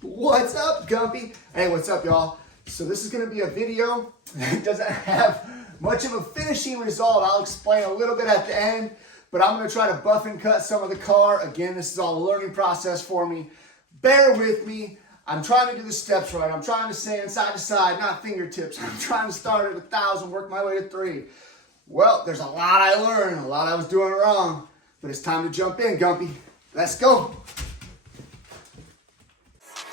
What's up, Gumpy? Hey, what's up, y'all? So this is gonna be a video that doesn't have much of a finishing result. I'll explain a little bit at the end, but I'm gonna try to buff and cut some of the car. Again, this is all a learning process for me. Bear with me. I'm trying to do the steps right. I'm trying to stand side to side, not fingertips. I'm trying to start at 1,000, work my way to 3. Well, there's a lot I learned, a lot I was doing wrong, but it's time to jump in, Gumpy. Let's go.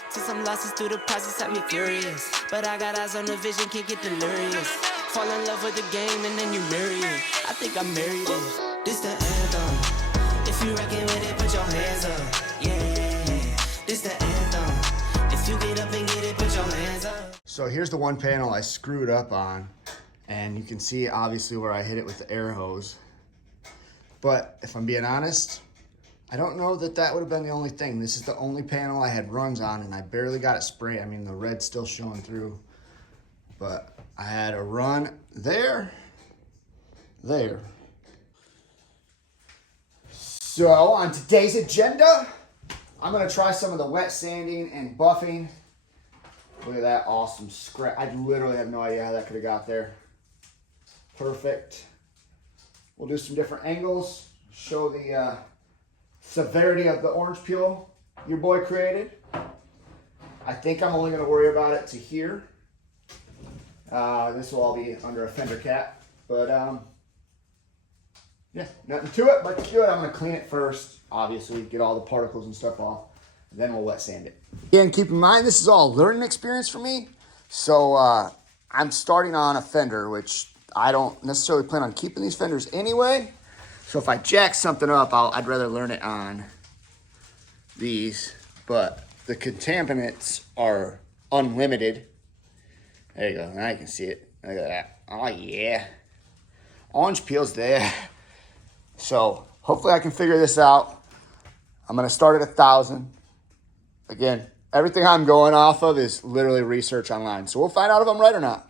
Some losses through the process had me furious, but I got eyes on the vision, can't get delirious. Fall in love with the game and then you marry it. I think I married it. This the anthem. If you reckon with it, put your hands up. Yeah, this the anthem. If you get up and get it, put your hands up. So here's the one panel I screwed up on, and you can see obviously where I hit it with the air hose. But if I'm being honest, I don't know that that would have been the only thing. This is the only panel I had rungs on, and I barely got it sprayed. I mean, the red's still showing through. But I had a run there. So on today's agenda, I'm gonna try some of the wet sanding and buffing. Look at that awesome scratch. I literally have no idea how that could have got there. Perfect. We'll do some different angles, show the severity of the orange peel your boy created. I think I'm only going to worry about it to here. This will all be under a fender cap, but yeah, nothing to it but to do it. I'm going to clean it first, obviously, get all the particles and stuff off, and then we'll wet sand it. Again, keep in mind, this is all a learning experience for me, so I'm starting on a fender, which I don't necessarily plan on keeping these fenders anyway. So if I jack something up, I'd rather learn it on these, but the contaminants are unlimited. There you go, now you can see it. Look at that. Oh yeah. Orange peel's there. So hopefully I can figure this out. I'm gonna start at 1,000. Again, everything I'm going off of is literally research online. So we'll find out if I'm right or not.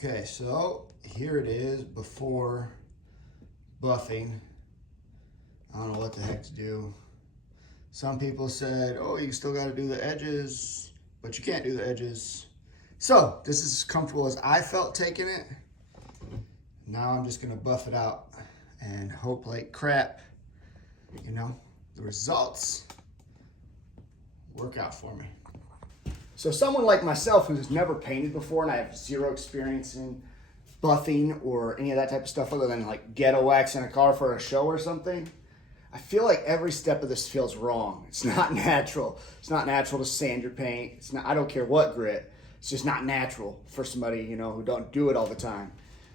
Okay, so here it is before buffing. I don't know what the heck to do. Some people said, oh, you still got to do the edges, but you can't do the edges. So this is as comfortable as I felt taking it. Now I'm just going to buff it out and hope like crap, you know, the results work out for me. So someone like myself who's never painted before and I have zero experience in buffing or any of that type of stuff other than like ghetto wax in a car for a show or something, I feel like every step of this feels wrong. It's not natural. It's not natural to sand your paint. It's not, I don't care what grit. It's just not natural for somebody, you know, who don't do it all the time.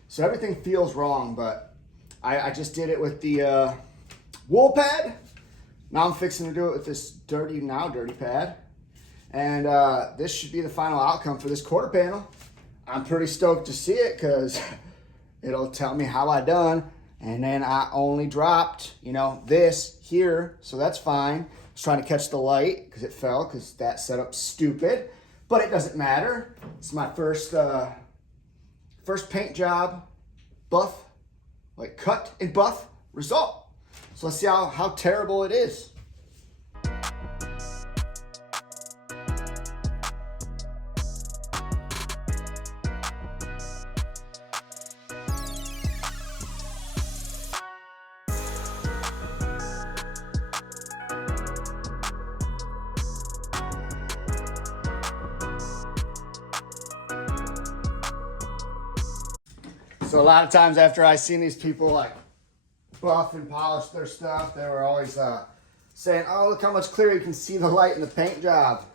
So everything feels wrong, but I just did it with the wool pad. Now I'm fixing to do it with this dirty pad. And this should be the final outcome for this quarter panel. I'm pretty stoked to see it because it'll tell me how I done. And then I only dropped, you know, this here, so that's fine. I was trying to catch the light because it fell because that setup's stupid, but it doesn't matter. It's my first paint job, buff, like cut and buff result. So let's see how terrible it is. So a lot of times after I seen these people like buff and polish their stuff, they were always saying, oh, look how much clearer you can see the light in the paint job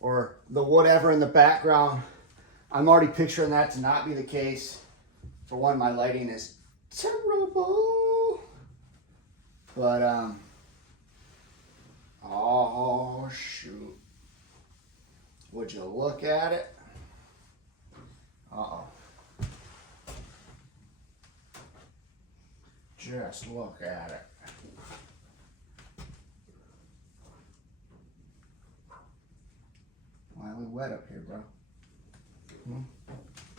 or the whatever in the background. I'm already picturing that to not be the case. For one, my lighting is terrible. But, oh shoot. Would you look at it? Uh-oh. Just look at it. Why are we wet up here, bro?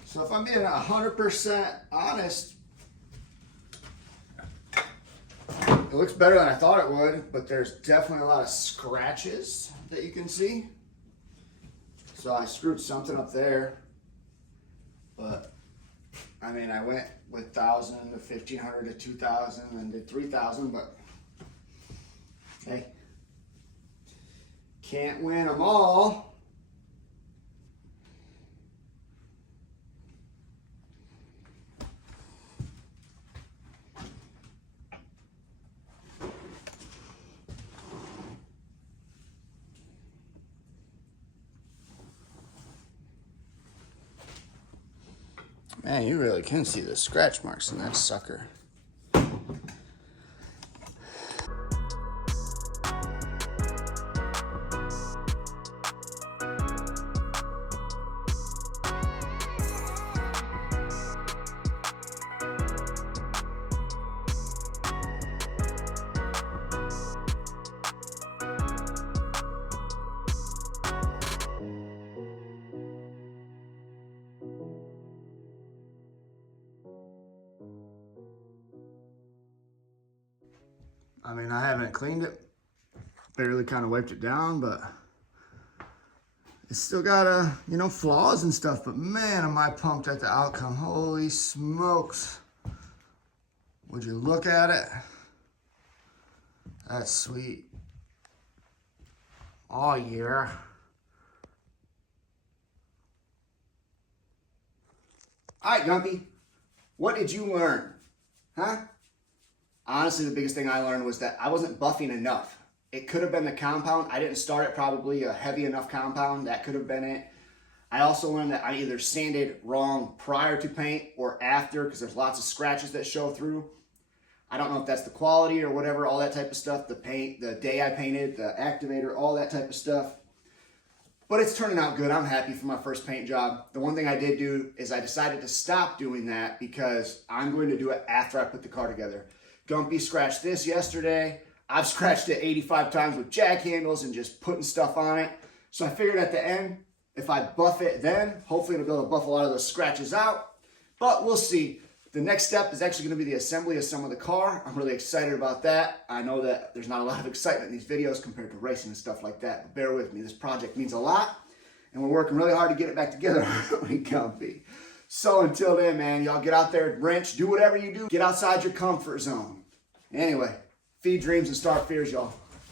So if I'm being 100% honest, it looks better than I thought it would, but there's definitely a lot of scratches that you can see. So I screwed something up there, but I mean, I went with 1,000 to 1,500 to 2,000 and did 3,000, but hey, can't win them all. Man, you really can see the scratch marks in that sucker. I mean, I haven't cleaned it, barely kind of wiped it down, but it's still got you know, flaws and stuff, but man, am I pumped at the outcome. Holy smokes. Would you look at it? That's sweet. Oh yeah. All right, Gumpy, what did you learn? Huh? Honestly, the biggest thing I learned was that I wasn't buffing enough. It could have been the compound. I didn't start it probably a heavy enough compound. That could have been it. I also learned that I either sanded wrong prior to paint or after, because there's lots of scratches that show through. I don't know if that's the quality or whatever, all that type of stuff. The paint, the day I painted, the activator, all that type of stuff. But it's turning out good. I'm happy for my first paint job. The one thing I did do is I decided to stop doing that because I'm going to do it after I put the car together. Gumpy scratched this yesterday. I've scratched it 85 times with jack handles and just putting stuff on it. So I figured at the end, if I buff it then, hopefully it'll be able to buff a lot of those scratches out. But we'll see. The next step is actually going to be the assembly of some of the car. I'm really excited about that. I know that there's not a lot of excitement in these videos compared to racing and stuff like that. But bear with me. This project means a lot. And we're working really hard to get it back together, aren't we, Gumpy? So until then, man, y'all get out there, wrench, do whatever you do. Get outside your comfort zone. Anyway, feed dreams and start fears, y'all.